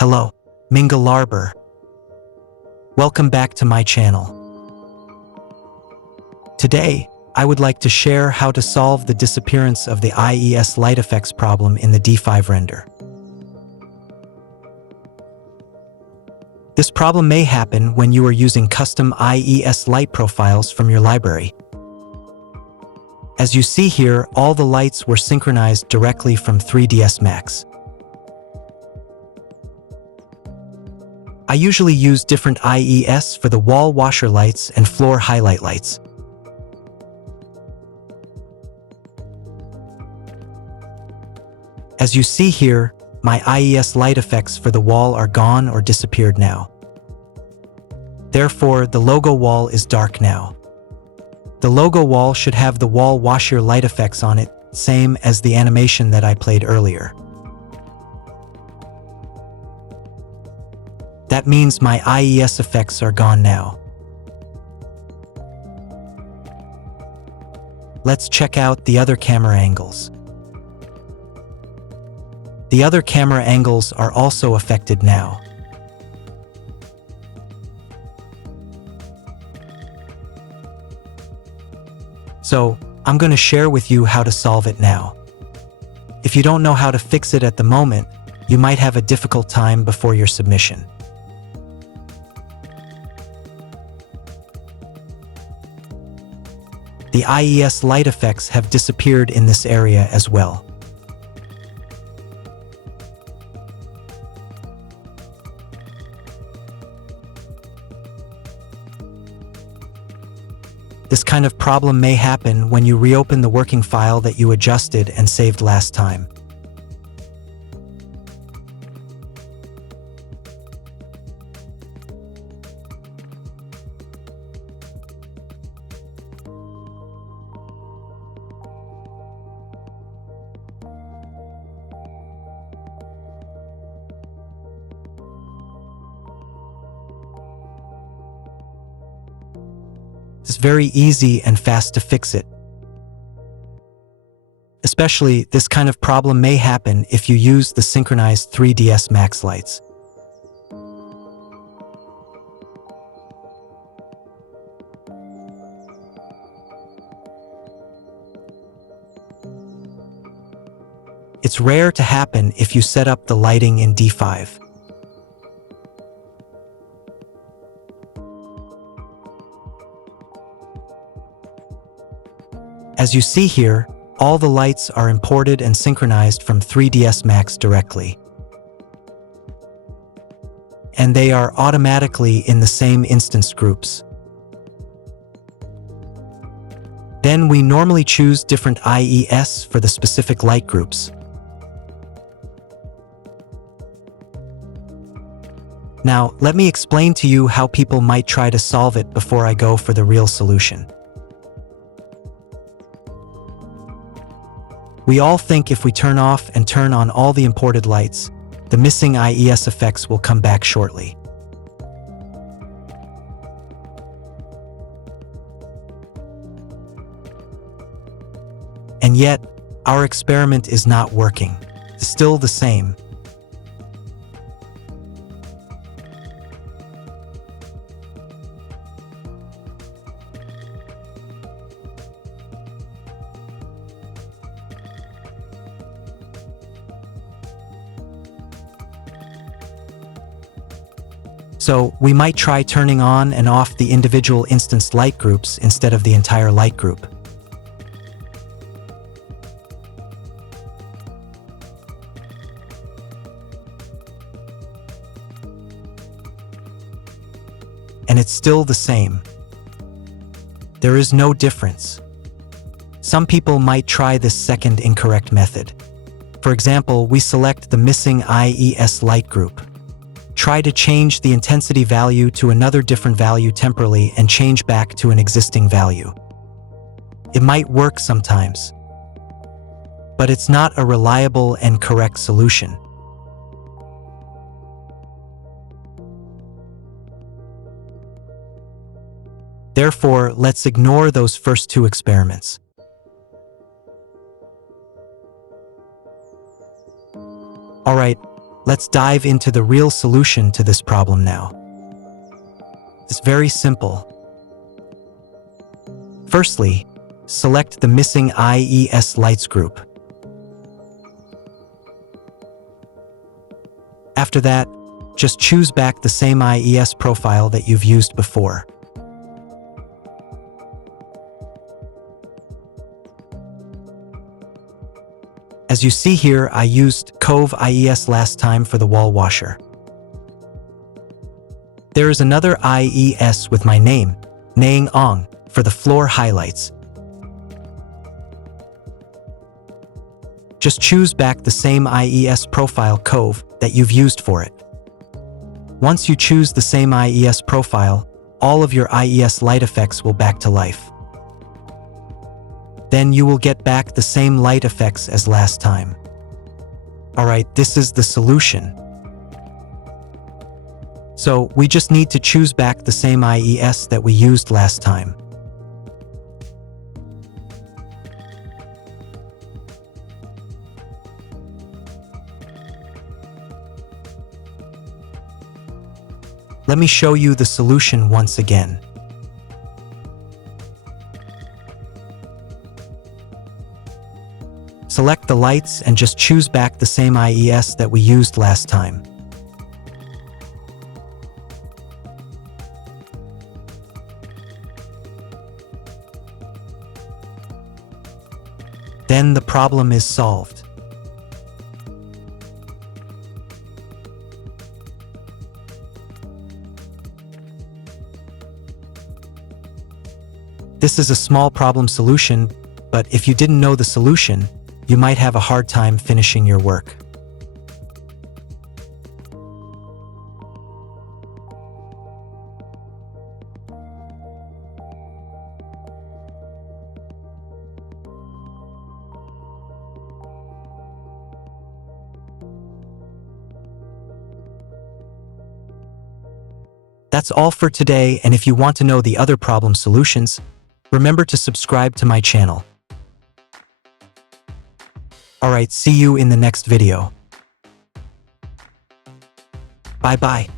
Hello, Minga Larber. Welcome back to my channel. Today, I would like to share how to solve the disappearance of the IES light effects problem in the D5 render. This problem may happen when you are using custom IES light profiles from your library. As you see here, all the lights were synchronized directly from 3ds Max. I usually use different IES for the wall washer lights and floor highlight lights. As you see here, my IES light effects for the wall are gone or disappeared now. Therefore, the logo wall is dark now. The logo wall should have the wall washer light effects on it, same as the animation that I played earlier. That means my IES effects are gone now. Let's check out the other camera angles. The other camera angles are also affected now. So, I'm going to share with you how to solve it now. If you don't know how to fix it at the moment, you might have a difficult time before your submission. The IES light effects have disappeared in this area as well. This kind of problem may happen when you reopen the working file that you adjusted and saved last time. It's very easy and fast to fix it. Especially, this kind of problem may happen if you use the synchronized 3ds Max lights. It's rare to happen if you set up the lighting in D5. As you see here, all the lights are imported and synchronized from 3ds Max directly. And they are automatically in the same instance groups. Then we normally choose different IES for the specific light groups. Now, let me explain to you how people might try to solve it before I go for the real solution. We all think if we turn off and turn on all the imported lights, the missing IES effects will come back shortly. And yet, our experiment is not working. It's still the same. So, we might try turning on and off the individual instanced light groups instead of the entire light group. And it's still the same. There is no difference. Some people might try this second incorrect method. For example, we select the missing IES light group. Try to change the intensity value to another different value temporarily and change back to an existing value. It might work sometimes, but it's not a reliable and correct solution. Therefore, let's ignore those first two experiments. Alright, Let's dive into the real solution to this problem now. It's very simple. Firstly, select the missing IES lights group. After that, just choose back the same IES profile that you've used before. As you see here, I used Cove IES last time for the wall washer. There is another IES with my name, Naing Ong, for the floor highlights. Just choose back the same IES profile Cove that you've used for it. Once you choose the same IES profile, all of your IES light effects will back to life. Then you will get back the same light effects as last time. Alright, this is the solution. So we just need to choose back the same IES that we used last time. Let me show you the solution once again. Select the lights and just choose back the same IES that we used last time. Then the problem is solved. This is a small problem solution, but if you didn't know the solution, you might have a hard time finishing your work. That's all for today, and if you want to know the other problem solutions, remember to subscribe to my channel. Alright, see you in the next video. Bye-bye.